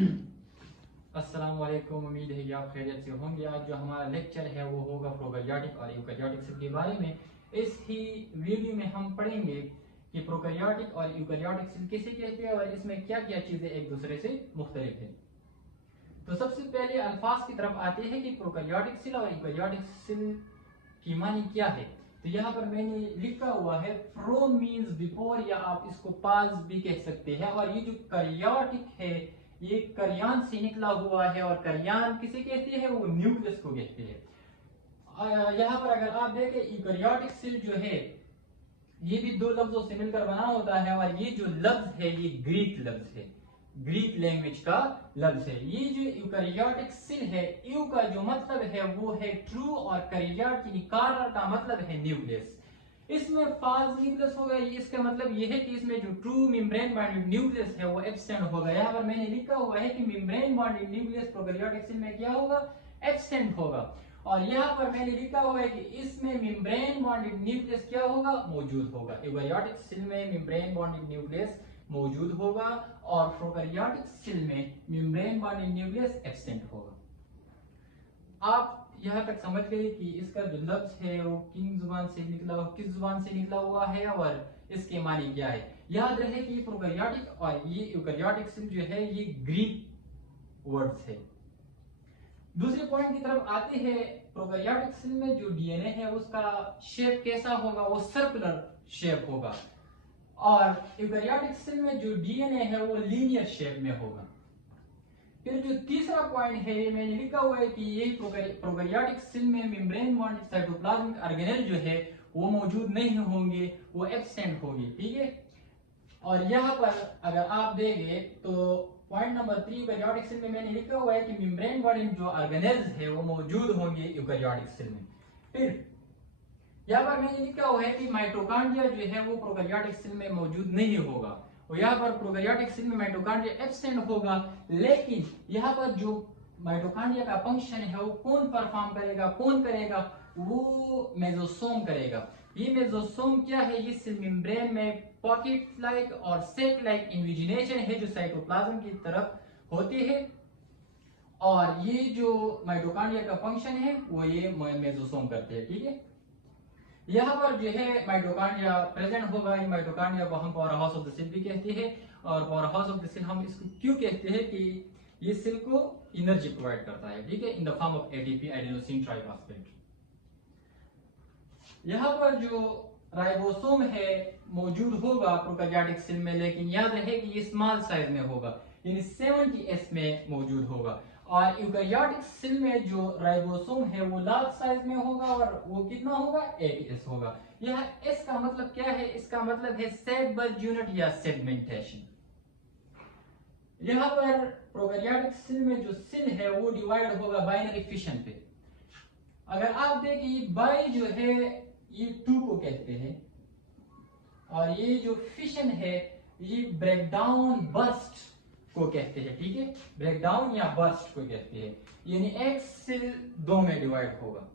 अस्सलाम वालेकुम। उम्मीद है कि आप खैरियत से होंगे। आज जो हमारा लेक्चर है वो होगा प्रोकैरियोटिक और यूकैरियोटिक सेल के बारे में। इस ही वीडियो में हम पढ़ेंगे कि प्रोकैरियोटिक और यूकैरियोटिक सेल किसे कहते हैं और इसमें क्या क्या चीजें एक दूसरे से मुख्तलिफ है। तो सबसे पहले अल्फाज की तरफ आते हैं कि प्रोकैरियोटिक सेल और यूकैरियोटिक सेल की मानी क्या है। तो यहाँ पर मैंने लिखा हुआ है प्रो मीन्स बिफोर, या आप इसको पास भी कह सकते हैं। और ये जो कैरियोटिक है ये करियान से निकला हुआ है, और करियान किसे कहते हैं, वो न्यूक्लियस को कहते हैं। यहाँ पर अगर आप देखें यूकैरियोटिक सेल जो है ये भी दो लफ्जों से मिलकर बना होता है, और ये जो लफ्ज है ये ग्रीक लफ्ज है, ग्रीक लैंग्वेज का लफ्ज है। ये जो यूकैरियोटिक सेल है, यू का जो मतलब है वो है ट्रू, और कैरियोट यानी कार का मतलब है न्यूक्लियस। इसमें फाल्स न्यूक्लियस होगा, इसका मतलब ये है कि इसमें जो ट्रू मेम्ब्रेन बॉन्डेड न्यूक्लियस है वो एब्सेंट होगा। यहाँ पर मैंने लिखा हुआ है कि membrane bonded nucleus prokaryotic cell में क्या होगा, एब्सेंट होगा। और यहाँ पर मैंने लिखा हुआ है कि इसमें मेम्ब्रेन बॉन्डेड न्यूक्लियस क्या होगा, मौजूद होगा। यूकैरियोटिक सेल में मेम्ब्रेन बॉन्डेड न्यूक्लियस मौजूद होगा, और प्रोकैरियोटिक सेल में मेम्ब्रेन बॉन्डेड न्यूक्लियस एब्सेंट होगा। आप यहाँ तक समझ गए कि इसका जो लफ्ज है वो किस जुबान से निकला हुआ है और इसके मानी क्या है। याद रहे कि प्रोकैरियोटिक और ये यूकैरियोटिक सेल जो है ये ग्रीक वर्ड्स है। दूसरे पॉइंट की तरफ आते हैं। प्रोकैरियोटिक सेल में जो डीएनए है उसका शेप कैसा होगा, वो सर्कुलर शेप होगा, और यूकैरियोटिक सेल में जो डीएनए है वो लीनियर शेप में होगा। फिर जो तीसरा पॉइंट है मैंने लिखा हुआ है कि ये प्रोकैरियोटिक सेल में मेम्ब्रेन बॉन्डेड साइटोप्लाज्मिक ऑर्गेनेल जो है वो मौजूद नहीं होंगे, वो एब्सेंट होगी, ठीक है। और यहाँ पर अगर आप देंगे तो पॉइंट नंबर 3 यूकैरियोटिक सेल में मैंने लिखा हुआ है कि मेम्ब्रेन बॉन्डेड जो ऑर्गेनेल्स है वो मौजूद होंगे यूकैरियोटिक सेल में। फिर यहाँ पर मैंने लिखा हुआ है कि माइटोकॉन्ड्रिया जो है वो प्रोकैरियोटिक सेल में मौजूद नहीं होगा, और यहाँ पर प्रोकैरियोटिक सेल में माइटोकॉन्ड्रिया एब्सेंट होगा। लेकिन यहाँ पर जो माइटोकॉन्ड्रिया का फंक्शन है वो कौन परफॉर्म करेगा, कौन करेगा, वो मेसोसोम करेगा। ये मेसोसोम क्या है, ये सेल मेम्ब्रेन में पॉकेट लाइक और सेक लाइक इन्विजिनेशन है जो साइटोप्लाज्म की तरफ होती है, और ये जो माइटोकॉन्ड्रिया का फंक्शन है वो ये मेसोसोम करते हैं, ठीक है। यहाँ पर जो है माइटोकॉन्ड्रिया प्रेजेंट होगा। ये माइटोकॉन्ड्रिया को हम power house of the cell भी कहते हैं, और power house of the cell हम इसको क्यों कहते हैं कि ये सेल को एनर्जी प्रोवाइड करता है, ठीक है, in the form of ATP, adenosine triphosphate. यहाँ पर जो राइबोसोम है मौजूद होगा प्रोकैरियोटिक सेल में, लेकिन याद रहे कि ये स्मॉल साइज में होगा, यानी 70s में मौजूद होगा। और यूकैरियोटिक सेल में जो राइबोसोम है वो लार्ज साइज में होगा, और वो कितना होगा, 8s होगा। यह एस का मतलब क्या है, इसका मतलब है सेट बर्ज यूनिट या सेगमेंटेशन। यहाँ पर प्रोकैरियोटिक सेल में जो सेल है वो डिवाइड होगा बाइनरी फिशन पे। अगर आप देखिए बाई जो है ये 2 को कहते हैं, और ये जो फिशन है ये ब्रेकडाउन बर्स्ट को कहते हैं, ठीक है, ब्रेकडाउन या बर्स्ट को कहते हैं। यानी एक सेल 2 में डिवाइड होगा।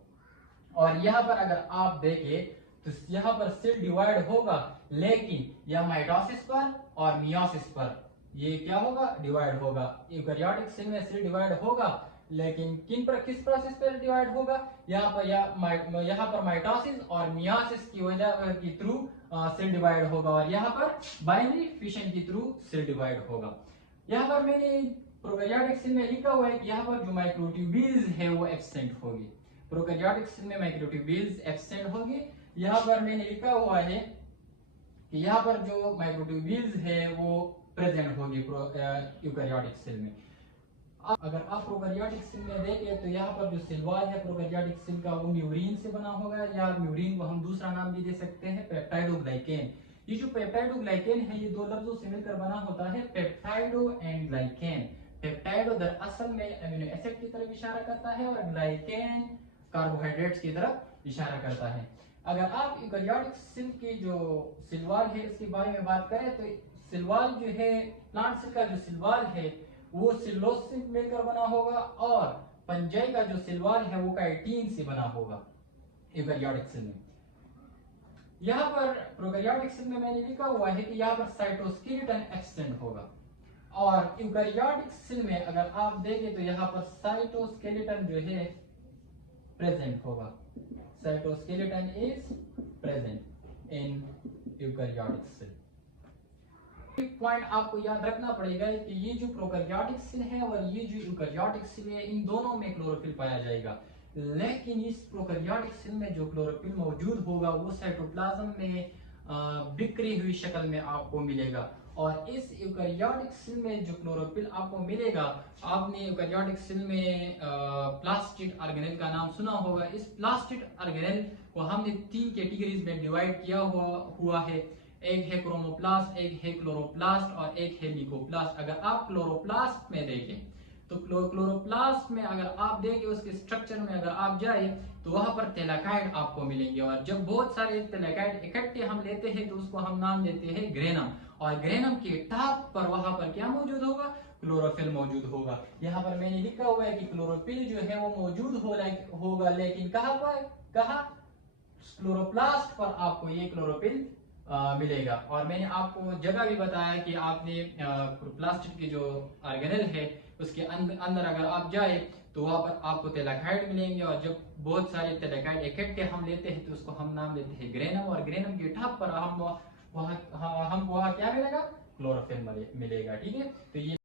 और यहाँ पर अगर आप देखें तो यहाँ पर सेल डिवाइड होगा, लेकिन यह माइटोसिस पर और मियोसिस पर ये क्या होगा, डिवाइड होगा। यूकैरियोटिक सेल में सेल डिवाइड होगा, लेकिन किस प्रोसेस पर डिवाइड होगा, यहाँ पर माइटोसिस और मियोसिस की वजह के थ्रू सेल डिवाइड होगा, और यहाँ पर बाइनरी फिशन के थ्रू सेल डिवाइड होगा। यहाँ पर मैंने प्रोकैरियोटिक सेल में लिखा हुआ है कि यहाँ पर जो माइक्रोट्यूब्यूल्स है वो एब्सेंट होगी। प्रोकैरियोटिक सेल में माइक्रोट्यूब्यूल्स एब्सेंट होगी। यहाँ पर मैंने लिखा हुआ है कि यहाँ पर जो माइक्रोट्यूब्यूल्स है वो प्रेजेंट होगी यूकैरियोटिक सेल में। अगर आप प्रोकैरियोटिक सेल में देखें तो यहाँ पर जो सेल वॉल है प्रोकैरियोटिक सेल का वो म्यूरिन से बना होगा, या म्यूरिन को हम दूसरा नाम भी दे सकते हैं पेप्टाइडोग्लाइकेन। ये जो पेप्टाइडोग्लाइकेन है ये दो लफ्जों से मिलकर बना होता है, पेप्टाइडो एंड ग्लाइकेन। पेप्टाइडो दरअसल में अमीनो एसिड की तरफ इशारा करता है, और ग्लाइकेन कार्बोहाइड्रेट्स की तरफ इशारा करता है। अगर आप यूकैरियोटिक सेल की जो सेल वॉल है इसके बारे में बात करें तो सेल वॉल जो है प्लांट सेल का जो सेल वॉल है वो सेलुलोज से मिलकर बना होगा, और पंजाई का जो सेल वॉल है वो काइटिन से बना होगा यूकैरियोटिक सेल में। यहाँ पर प्रोकैरियोटिक सेल में मैंने लिखा हुआ है कि यहाँ पर साइटोस्केलेटन एब्सेंट होगा, और यूकैरियोटिक सेल में अगर आप देखें तो यहाँ पर साइटोस्केलेटन जो है प्रेजेंट होगा, cytoskeleton is present in eukaryotic cell. एक पॉइंट आपको याद रखना पड़ेगा कि ये जो प्रोकैरियोटिक सेल है और ये जो यूकैरियोटिक सेल है, इन दोनों में क्लोरोफिल पाया जाएगा, लेकिन इस प्रोकैरियोटिक सेल में जो क्लोरोफिल मौजूद होगा वो साइटोप्लाज्म में बिखरी हुई शक्ल में आपको मिलेगा। और इस यूकैरियोटिक सेल में जो क्लोरोफिल आपको मिलेगा, आपने यूकैरियोटिक सेल में प्लास्टिड ऑर्गेनेल का नाम सुना होगा। इस प्लास्टिड ऑर्गेनेल को हमने 3 कैटेगरीज में डिवाइड किया हुआ है। एक है क्रोमोप्लास्ट, एक है क्लोरोप्लास्ट और एक है ल्यूकोप्लास्ट। अगर आप क्लोरोप्लास्ट में देखें तो क्लोरोप्लास्ट में अगर आप देखें उसके स्ट्रक्चर में अगर आप जाए तो वहां पर थैलेकाइड आपको मिलेंगे, और जब बहुत सारे थैलेकाइड इकट्ठे हम लेते हैं तो उसको हम नाम देते हैं ग्रेनम, और ग्रेनम के टॉप पर वहां पर क्या मौजूद होगा, क्लोरोफिल मौजूद होगा। यहाँ पर मैंने लिखा हुआ है कि क्लोरोफिल जो है वो मौजूद होगा, लेकिन कहाँ पर, कहाँ, क्लोरोप्लास्ट पर आपको ये क्लोरोफिल मिलेगा। और मैंने आपको जगह भी बताया कि आपने प्लास्टिक की जो ऑर्गेनेल है उसके अंदर अगर आप जाए तो वहां पर आपको थैलेकाइड मिलेंगे, और जब बहुत सारे थैलेकाइड इकट्ठे हम लेते हैं तो उसको हम नाम देते हैं ग्रेनम, और ग्रेनम के टॉप पर हम वहाँ क्या मिलेगा, क्लोरोफिल मिलेगा। ठीक है, तो ये